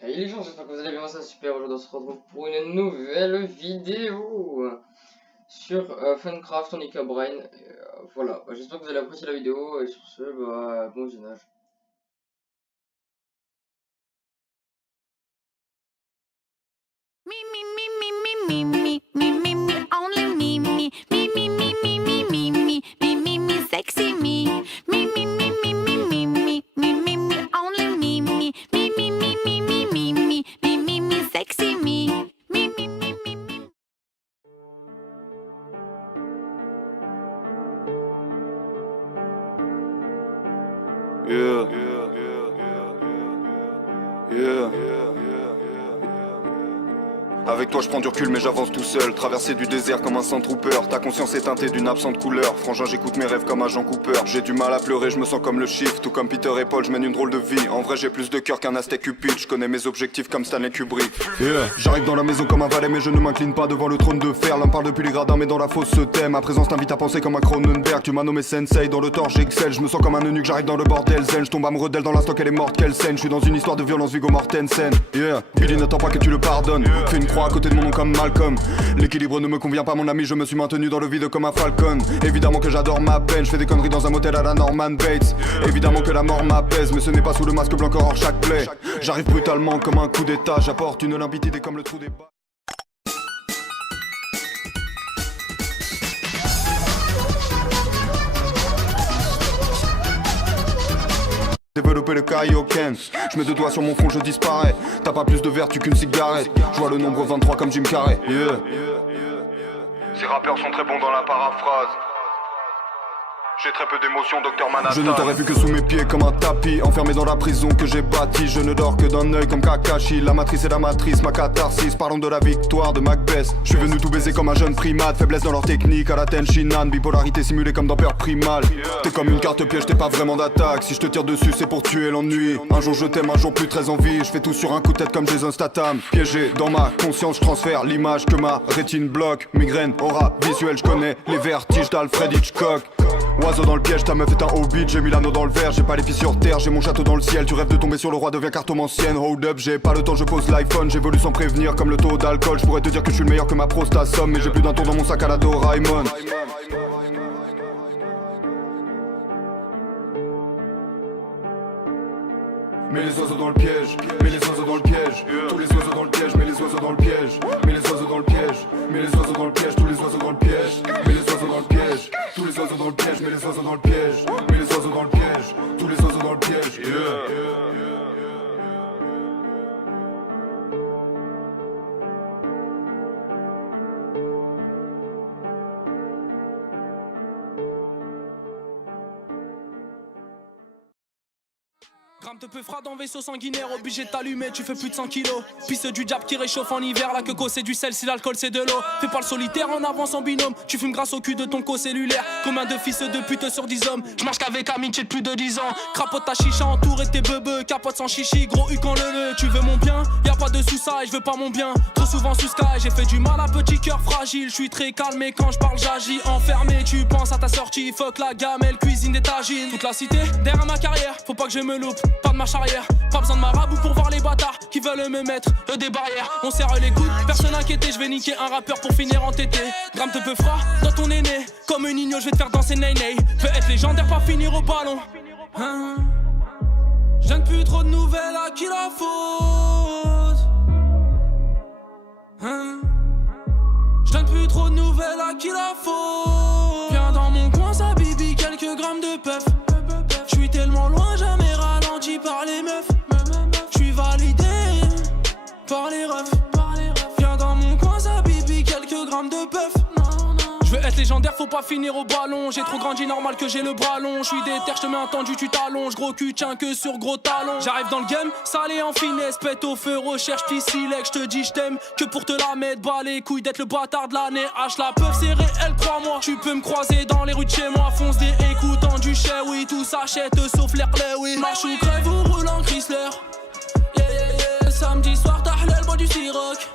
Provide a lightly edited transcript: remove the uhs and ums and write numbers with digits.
Hey les gens, j'espère que vous allez bien, ça super. Aujourd'hui on se retrouve pour une nouvelle vidéo sur Funcraft on Icabrain. Voilà, j'espère que vous allez apprécier la vidéo et sur ce, bon visionnage. Sexy me, only me, sexy me, Avec toi je prends du recul mais j'avance tout seul. Traverser du désert comme un Sandtrooper. Ta conscience est teintée d'une absente couleur. Frangin, j'écoute mes rêves comme Agent Cooper. J'ai du mal à pleurer, je me sens comme le Shift. Tout comme Peter et Paul, je mène une drôle de vie. En vrai j'ai plus de cœur qu'un Aztec Cupid. Je connais mes objectifs comme Stanley Kubrick. J'arrive dans la maison comme un valet mais je ne m'incline pas devant le trône de fer. L'un parle depuis les gradins mais dans la fosse se tait. Ma présence t'invite à penser comme un Cronenberg. Tu m'as nommé Sensei, dans le tort j'excelle. Je me sens comme un eunuque, j'arrive dans le bordel zen. Je tombe à me redelle dans l'instant qu'elle est morte, quelle scène. Je suis dans une histoire de violence Viggo Mortensen. Billy n'attend pas que tu le pardonnes. Fais une croix à côté de mon nom comme Malcolm. L'équilibre ne me convient pas mon ami, je me suis maintenu dans le vide comme un falcon. Évidemment que j'adore ma peine, je fais des conneries dans un motel à la Norman Bates. Évidemment que la mort m'apaise, mais ce n'est pas sous le masque blanc qu'aurore chaque plaie. J'arrive brutalement comme un coup d'état, j'apporte une limpidité comme le trou des bas. Développer le Kaioken. Je mets deux doigts sur mon front, je disparais. T'as pas plus de vertu qu'une cigarette. Je vois le nombre 23 comme Jim Carrey. Ces rappeurs sont très bons dans la paraphrase. J'ai très peu d'émotions, Docteur Manhattan. Je ne t'aurais vu que sous mes pieds comme un tapis. Enfermé dans la prison que j'ai bâtie. Je ne dors que d'un œil comme Kakashi. La matrice est la matrice, ma catharsis. Parlons de la victoire de Macbeth. Je suis venu tout baiser comme un jeune primate. Faiblesse dans leur technique à la Tenshinhan. Bipolarité simulée comme dans Peur Primal. T'es comme une carte piège, t'es pas vraiment d'attaque. Si je te tire dessus c'est pour tuer l'ennui. Un jour je t'aime, un jour plus très envie. Je fais tout sur un coup de tête comme Jason Statham. Piégé dans ma conscience, je transfère l'image que ma rétine bloque. Migraine, aura visuelle, je connais les vertiges d'Alfred Hitchcock. Oiseau dans le piège, ta meuf est un hobbit. J'ai mis l'anneau dans le verre, j'ai pas les pieds sur terre. J'ai mon château dans le ciel, tu rêves de tomber sur le roi, deviens cartomancienne. Hold up, j'ai pas le temps, je pose l'iPhone. J'évolue sans prévenir comme le taux d'alcool. Je pourrais te dire que je suis le meilleur que ma prostate somme. Mais j'ai plus d'un tour dans mon sac à la Doraemon. Mets les oiseaux dans le piège, mets les oiseaux dans le piège. Tous les oiseaux dans le piège, mets les oiseaux dans le piège. Mets les oiseaux dans le piège, mets les oiseaux dans le piège. Tous les oiseaux dans le piège, mets les oiseaux dans le piège. Tous les oiseaux dans le piège, mets les oiseaux dans le piège. Mets les oiseaux dans le piège, tous les oiseaux dans le piège. Gramme te peu fera dans vaisseau sanguinaire, obligé de t'allumer, tu fais plus de 100 kilos. Pisse du diable qui réchauffe en hiver, la queue c'est du sel, si l'alcool c'est de l'eau. Fais pas le solitaire en avance en binôme, tu fumes grâce au cul de ton co-cellulaire. Combien de fils de pute sur 10 hommes, je marche qu'avec amitié de plus de 10 ans. Crapote ta chicha entouré de tes beubeux, capote sans chichi, gros U quand le. Tu veux mon bien, y'a pas de sous ça et je veux pas mon bien. Trop souvent sous sky, j'ai fait du mal à petit cœur fragile. Je suis très calme et quand je parle j'agis. Enfermé, tu penses à ta sortie, fuck la gamelle, cuisine des tagines. Toute la cité, derrière ma carrière, faut pas que je me loupe, pas de marche arrière. Pas besoin de marabout pour voir les bâtards qui veulent me mettre des barrières. On serre les coudes, personne inquiété, je vais niquer un rappeur pour finir en tété. Gramme te peu froid dans ton aîné, comme un igno je vais te faire danser nay-nay. Peut être légendaire, pas finir au ballon. Je donne plus trop de nouvelles à qui la faute. Je donne plus trop de nouvelles à qui la faute. Viens dans mon coin, ça bibi, quelques grammes de puff. Je suis tellement loin, jamais ralenti par les meufs. Je suis validé par les refs. Viens dans mon coin, ça bibi, quelques grammes de puff. Je veux être légendaire, faut pas finir au ballon. J'ai trop grandi, normal que j'ai le bras long. Je suis déter, je te mets un tendu, tu t'allonges. Gros cul, tiens que sur gros talons. J'arrive dans le game, salé en finesse. Pète au feu, recherche pissilec. Je te dis je t'aime, que pour te la mettre. Bas les couilles d'être le bâtard de l'année. H la peuf, c'est réel, crois-moi. Tu peux me croiser dans les rues de chez moi. Fonce des écoutants du chais, oui. Tout s'achète sauf l'air oui. Marche ou crève ou roule en Chrysler. Samedi soir, t'as l'aile, bois du Ciroc.